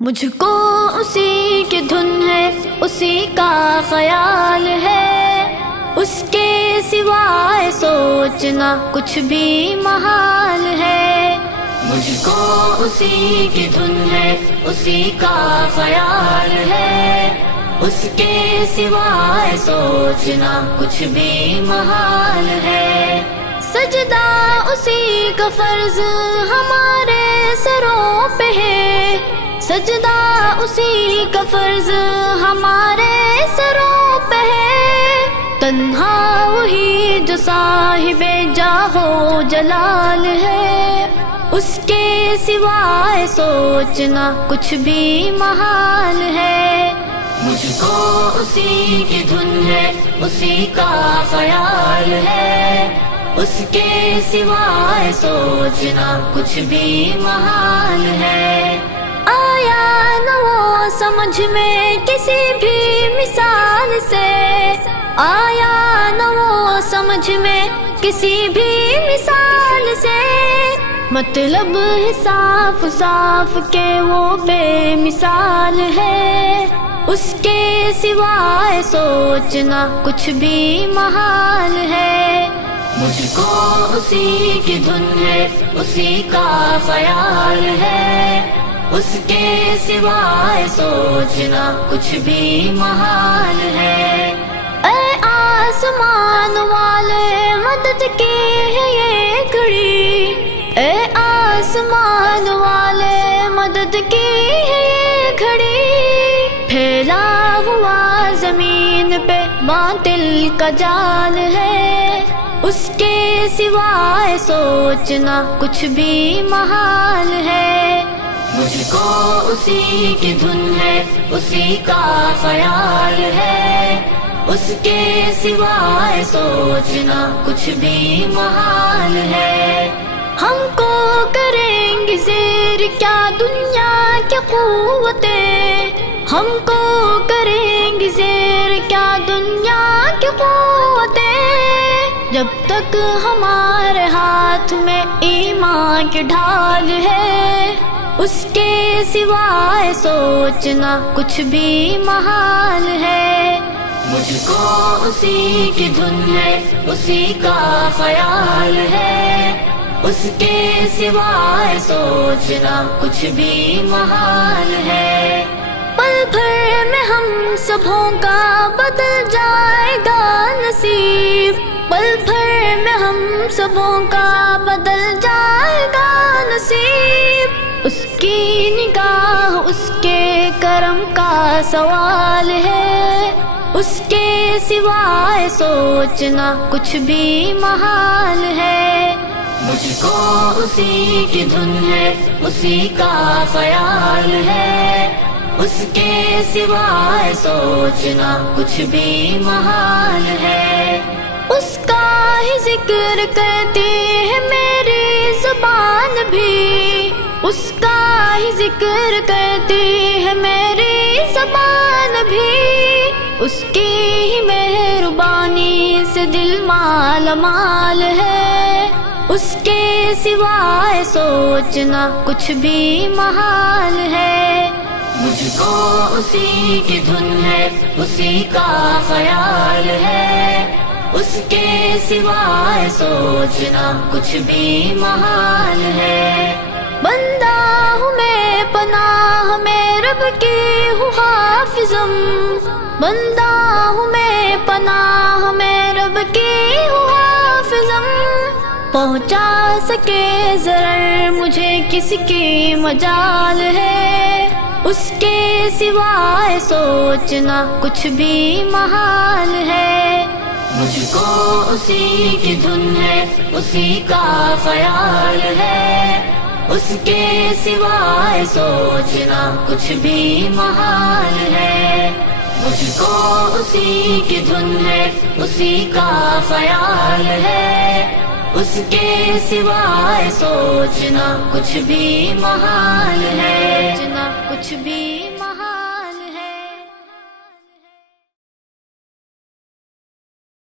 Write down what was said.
مجھ کو اسی کی دھن ہے، اسی کا خیال ہے، اس کے سوائے سوچنا کچھ بھی محال ہے۔ مجھ کو اسی کی دھن ہے، اسی کا خیال ہے، اس کے سوائے سوچنا کچھ بھی محال ہے۔ سجدہ اسی کا فرض ہمارے سروں پہ ہے، سجدہ اسی کا فرض ہمارے سروں پہ ہے۔ تنہا وہی جو صاحب جاہ و جلال ہے، اس کے سوائے سوچنا کچھ بھی محال ہے۔ مجھ کو اسی کی دھن ہے، اسی کا خیال ہے، اس کے سوائے سوچنا کچھ بھی محال ہے۔ آیا نہ وہ سمجھ میں کسی بھی مثال سے، آیا نہ وہ سمجھ میں کسی بھی مثال سے، مطلب ہے صاف صاف کہ وہ بے مثال ہے، اس کے سوائے سوچنا کچھ بھی محال ہے۔ مجھ کو اسی کی دھن ہے، اسی کا خیال ہے، اس کے سوائے سوچنا کچھ بھی محال ہے۔ اے آسمان والے مدد کی ہے یہ گھڑی، اے آسمان والے مدد کی ہے یہ گھڑی، پھیلا ہوا زمین پہ باطل کا جال ہے، اس کے سوائے سوچنا کچھ بھی محال ہے۔ مجھ کو اسی کی دھن ہے، اسی کا خیال ہے، اس کے سوائے سوچنا کچھ بھی محال ہے۔ ہم کو کریں گے زیر کیا دنیا کی قوتیں، ہم کو کریں گے زیر کیا دنیا کی قوتیں، جب تک ہمارے ہاتھ میں ایمان کی ڈھال ہے، اس کے سوائے سوچنا کچھ بھی محال ہے۔ مجھ کو اسی کی دھن ہے، اسی کا خیال ہے، اس کے سوائے سوچنا کچھ بھی محال ہے۔ پل بھر میں ہم سبھوں کا بدل جائے گا نصیب، پل بھر میں ہم سبھوں کا بدل جائے گا نصیب، اس کی نگاہ اس کے کرم کا سوال ہے، اس کے سوائے سوچنا کچھ بھی محال ہے۔ مجھ کو اسی کی دھن ہے، اسی کا خیال ہے، اس کے سوائے سوچنا کچھ بھی محال ہے۔ اس کا ہی ذکر کرتی ہے میری زبان بھی، اس کا ہی ذکر کرتی ہے میری زبان بھی، اس کی ہی مہربانی سے دل مال مال ہے، اس کے سوائے سوچنا کچھ بھی محال ہے۔ مجھ کو اسی کی دھن ہے، اسی کا خیال ہے، اس کے سوائے سوچنا کچھ بھی محال ہے۔ بندہ ہوں میں پناہ میں رب کی ہوں حافظم، بندہ ہوں میں پناہ میں رب کی ہوں حافظم، پہنچا سکے ضرر مجھے کس کی مجال ہے، اس کے سوائے سوچنا کچھ بھی محال ہے۔ مجھ کو اسی کی دھن ہے، اسی کا خیال ہے، اس کے سوائے سوچنا کچھ بھی محال ہے۔ مجھ کو اسی کی دھن ہے، اسی کا خیال ہے، اس کے سوائے سوچنا کچھ بھی محال ہے، کچھ بھی